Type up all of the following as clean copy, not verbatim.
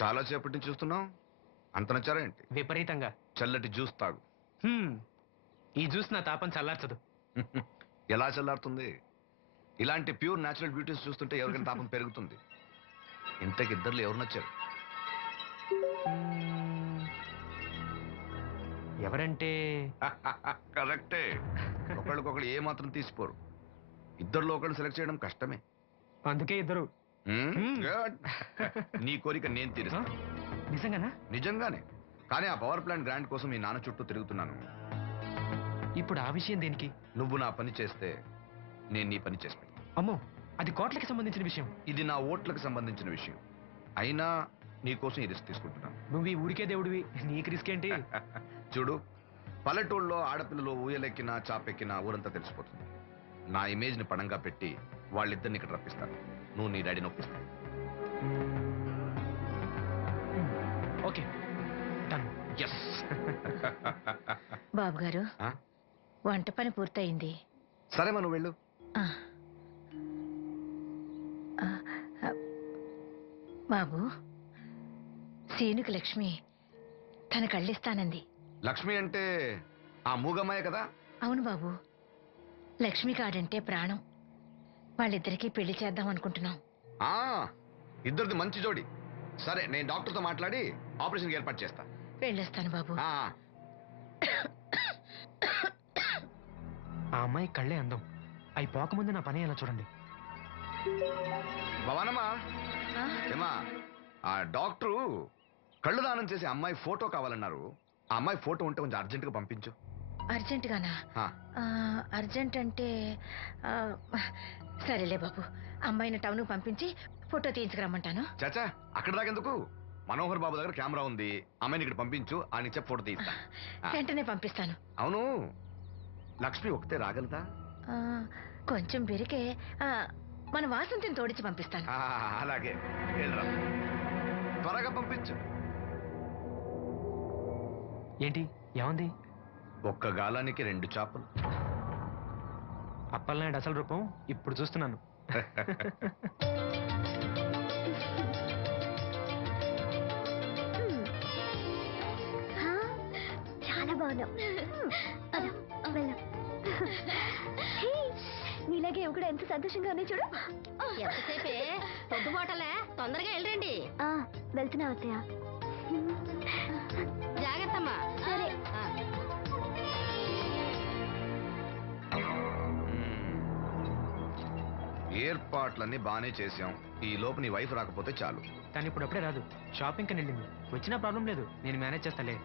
చాలా సేపటి నుంచి చూస్తున్నాం. అంత నచ్చారా ఏంటి? విపరీతంగా. చల్లటి జ్యూస్ తాగు. ఈ జ్యూస్ నా తాపం చల్లార్చదు. ఎలా చల్లారుతుంది? ఇలాంటి ప్యూర్ న్యాచురల్ బ్యూటీస్ చూస్తుంటే ఎవరికైనా తాపం పెరుగుతుంది. ఇంతకి ఇద్దరు ఎవరు నచ్చారు? ఎవరంటే? కరెక్టే. ఒకళ్ళకొకళ్ళు ఏ మాత్రం తీసిపోరు. ఇద్దరిలో ఒకళ్ళు సెలెక్ట్ చేయడం కష్టమే. అందుకే ఇద్దరు. Good. నీ కోరిక నేను తీరుస్తాను. నిజంగానా? నిజంగానే. కానీ ఆ పవర్ ప్లాంట్ గ్రాంట్ కోసం మీ నాన్న చుట్టూ తిరుగుతున్నాను. ఇప్పుడు ఆ విషయం దేనికి? నువ్వు నా పని చేస్తే నేను నీ పని చేసి పెడతాను. అమ్మో, అది కోట్లకి సంబంధించిన విషయం. ఇది నా ఓట్లకు సంబంధించిన విషయం. అయినా నీకోసం ఈ రిస్క్ తీసుకుంటున్నాను. నువ్వు ఈ ఊరికే దేవుడివి, నీకు రిస్క్ ఏంటి? చూడు, పల్లెటూళ్ళలో ఆడపిల్లలు ఊయలెక్కినా చాపెక్కినా ఊరంతా తెలిసిపోతుంది. నా ఇమేజ్ ని పణంగా పెట్టి వాళ్ళిద్దరిని ఇక్కడ రప్పిస్తాను. నువ్వు నీ డాడీ నొప్పిస్తాను. Okay, done. ఎస్. బాబు గారు, వంట పని పూర్తయింది. సరే మనం వెళ్ళు. బాబు, సీనుకి లక్ష్మి తన కళ్ళిస్తానంది. లక్ష్మి అంటే ఆ మూగమ్మాయ కదా? అవును బాబు, లక్ష్మి కాడంటే ప్రాణం. వాళ్ళిద్దరికీ పెళ్లి చేద్దాం అనుకుంటున్నాం. ఇద్దరిది మంచి జోడి. సరే, నేను డాక్టర్తో మాట్లాడి ఆపరేషన్ ఏర్పాటు చేస్తా. వెళ్ళొస్తాను బాబు. ఆ అమ్మాయి కళ్ళే అందం. అవి పోకముందు నా పని ఎలా చూడండి. భవానమ్మా, ఏమా, ఆ డాక్టరు కళ్ళు దానం చేసి అమ్మాయి ఫోటో కావాలన్నారు. ఆ అమ్మాయి ఫోటో ఉంటే కొంచెం అర్జెంటుగా పంపించు. అర్జెంటుగానా? అర్జెంట్ అంటే సరేలే బాబు, అమ్మాయిని టౌన్ పంపించి ఫోటో తీయించుకురమ్మంటాను. చాచా, అక్కడ దాకెందుకు? మనోహర్ బాబు దగ్గర కెమెరా ఉంది. అమ్మాయిని ఇక్కడ పంపించు, ఆయన చెప్పి ఫోటో తీస్తా. వెంటనే పంపిస్తాను. అవును, లక్ష్మి ఒకతే రాగలదా? కొంచెం బెరికే. మన వాసంతిని తోడిచి పంపిస్తాను. అలాగే, వెళ్ళరా, త్వరగా పంపించు. ఏంటి, ఏముంది? ఒక్క గాలానికి 2 చేపలు. అప్పలనాయుడు అసలు రూపం ఇప్పుడు చూస్తున్నాను. చాలా బాగున్నావు. నీలాగే ఇవి కూడా ఎంత సంతోషంగా ఉన్నాయి చూడు. ఎంతసేపే పొద్దుబాటలే, తొందరగా వెళ్ళండి. వెళ్తున్నా అత్తయ్య. జాగ్రత్తమ్మా. సరే. ఏర్పాట్లన్నీ బానే చేశాం. ఈ లోపు నీ వైఫ్ రాకపోతే చాలు. కానీ ఇప్పుడు అప్పుడే రాదు, షాపింగ్ కని వెళ్ళింది. వచ్చినా ప్రాబ్లం లేదు, నేను మేనేజ్ చేస్తాలే.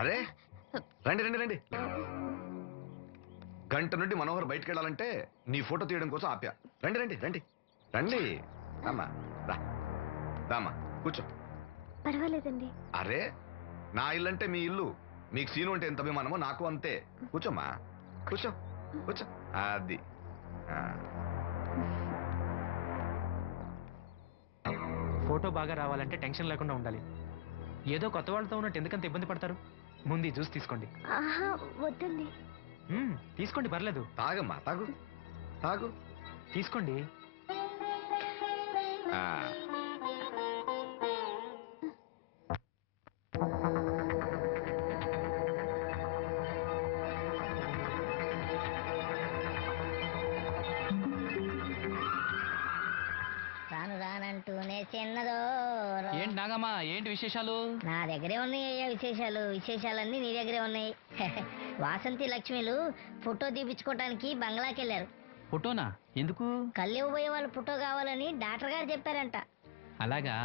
అరే, రండి రండి రండి. గంట నుండి మనోహర్ బయటకు వెళ్ళాలంటే నీ ఫోటో తీయడం కోసం ఆప్యా. రండి రండి రండి రండి. రామ్మా, రా, రామ్మా, కూర్చో. పర్వాలేదండి. అరే, నా ఇల్లు అంటే మీ ఇల్లు. మీకు సీను అంటే ఎంత అభిమానమో నాకు అంతే. కూర్చోమ్మా, కూర్చో కూర్చో. అది ఫోటో బాగా రావాలంటే టెన్షన్ లేకుండా ఉండాలి. ఏదో కొత్త వాళ్ళతో ఉన్నట్టు ఎందుకంత ఇబ్బంది పడతారు? ముందు ఈ జ్యూస్ తీసుకోండి. వద్దండి. తీసుకోండి, పర్లేదు. తాగమ్మా, తాగు తాగు, తీసుకోండి. రాను రానంటూనే చిన్నదో. ఏంటి నాగమ్మా, ఏంటి విశేషాలు? నా దగ్గరే ఉన్నాయి అయ్యా విశేషాలు. విశేషాలన్నీ నీ దగ్గరే ఉన్నాయి. వాసంతి లక్ష్మిలు ఫోటో తీపించుకోవటానికి బంగ్లాకి వెళ్ళారు. ఫోటోనా? ఎందుకు? కళ్ళు ఇవ్వబోయే వాళ్ళు ఫోటో కావాలని డాక్టర్ గారు చెప్పారంట. అలాగా?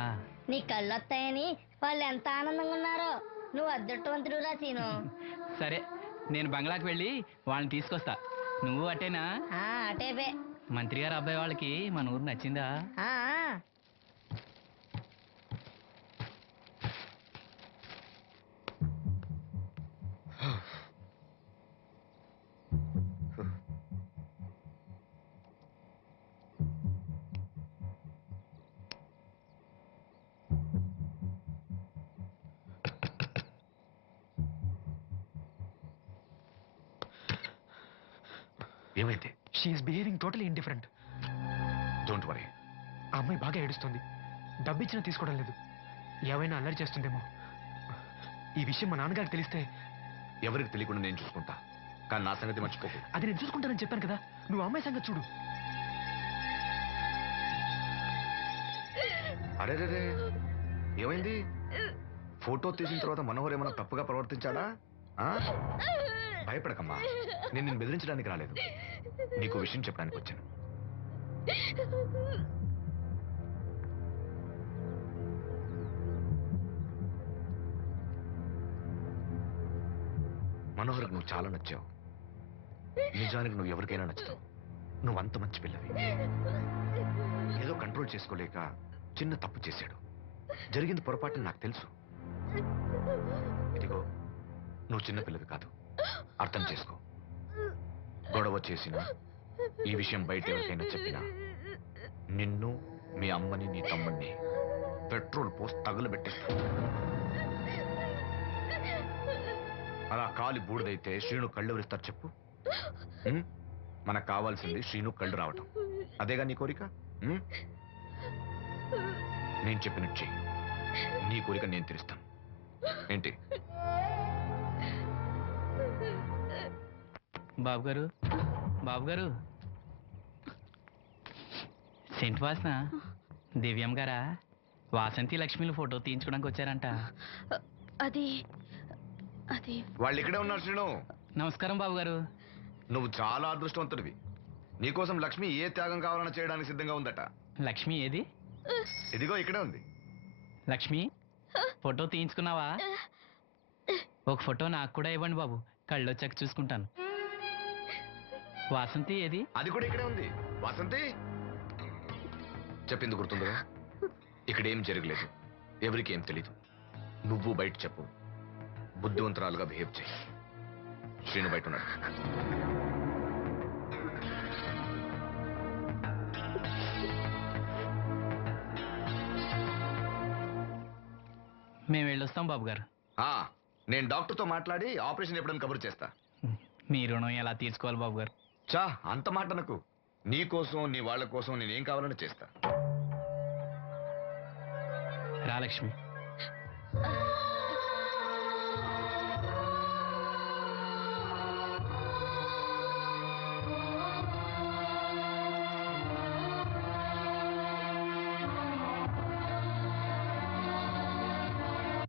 నీ కళ్ళు వస్తాయని వాళ్ళు ఎంత ఆనందంగా ఉన్నారో. నువ్వు అదృష్టవంతుడు రా సీను. సరే, నేను బంగ్లాకి వెళ్ళి వాళ్ళని తీసుకొస్తా. నువ్వు అటేనా? అటేపే. మంత్రి గారు అబ్బాయి వాళ్ళకి మన ఊరు నచ్చిందా? ఏమైంది? She's behaving totally indifferent. Don't worry. ఆ అమ్మాయి బాగా ఏడుస్తుంది. డబ్బు ఇచ్చినా తీసుకోవడం లేదు. ఏవైనా అల్లరి చేస్తుందేమో. ఈ విషయం మా నాన్నగారికి తెలిస్తే ఎవరికి తెలియకుండా నేను చూసుకుంటా, కానీ నా సంగతి మర్చిపోకు. అది నేను చూసుకుంటానని చెప్పాను కదా. నువ్వు ఆ అమ్మాయి సంగతి చూడు. అరే రే, ఏమైంది? ఫోటో తీసిన తర్వాత మనోహర్ ఏమైనా తప్పుగా ప్రవర్తించాడా? ఆ? భయపడకమ్మా, నేను నిన్ను బెదిరించడానికి రాలేదు, నీకు విషయం చెప్పడానికి వచ్చాను. మనోహర్కి నువ్వు చాలా నచ్చావు. నిజానికి నువ్వు ఎవరికైనా నచ్చుతావు. నువ్వు అంత మంచి పిల్లవి. ఏదో కంట్రోల్ చేసుకోలేక చిన్న తప్పు చేశాడు. జరిగింది పొరపాటు నాకు తెలుసు. ఇదిగో, నువ్వు చిన్న పిల్లవి కాదు, అర్థం చేసుకో. గొడవ చేసినా, ఈ విషయం బయట ఎవరికైనా చెప్పినా నిన్ను, మీ అమ్మని, నీ తమ్ముడిని పెట్రోల్ పోసి తగులబెట్టేస్తాను. అలా కాలి బూడిదైతే శ్రీను కళ్ళు ఎవరిస్తారు చెప్పు? ఉం? మనకు కావాల్సింది శ్రీను కళ్ళు రావటం. అదేగా నీ కోరిక? ఉం? నేను చెప్పినట్టు చెయ్యి, నీ కోరిక నేను తీరుస్తాను. ఏంటి? బాబు గారు, బాబు గారు, సెంట్ వాసన దివ్యం గారా? వాసంతి లక్ష్మిలు ఫోటో తీయించుకోవడానికి వచ్చారంట. అది అది వాళ్ళు ఇక్కడే ఉన్నారు శ్రీను. నమస్కారం బాబు గారు. నువ్వు చాలా అదృష్టవంతుడివి. నీకోసం లక్ష్మి ఏ త్యాగం కావాలన్నా చేయడానికి సిద్ధంగా ఉందట. లక్ష్మి ఏది? ఇదిగో ఇక్కడే ఉంది. లక్ష్మి, ఫోటో తీయించుకున్నావా? ఒక ఫోటో నాకు కూడా ఇవ్వండి బాబు, కళ్ళు వచ్చాక చూసుకుంటాను. వాసంతి ఏది? అది కూడా ఇక్కడే ఉంది. వాసంతి, చెప్పింది గుర్తుందిగా? ఇక్కడేం జరగలేదు, ఎవరికి ఏం తెలీదు. నువ్వు బయట చెప్పు, బుద్ధివంతరాలుగా బిహేవ్ చేయి. శ్రీను బయట ఉన్నాడు. మేము వెళ్ళొస్తాం బాబు గారు. నేను డాక్టర్తో మాట్లాడి ఆపరేషన్ ఎప్పుడని కబురు చేస్తా. మీ రుణం ఎలా తీర్చుకోవాలి బాబు గారు? చా, అంత మాట నాకు. నీ కోసం, నీ వాళ్ళ కోసం నేనేం కావాలని చేస్తా. రా లక్ష్మి.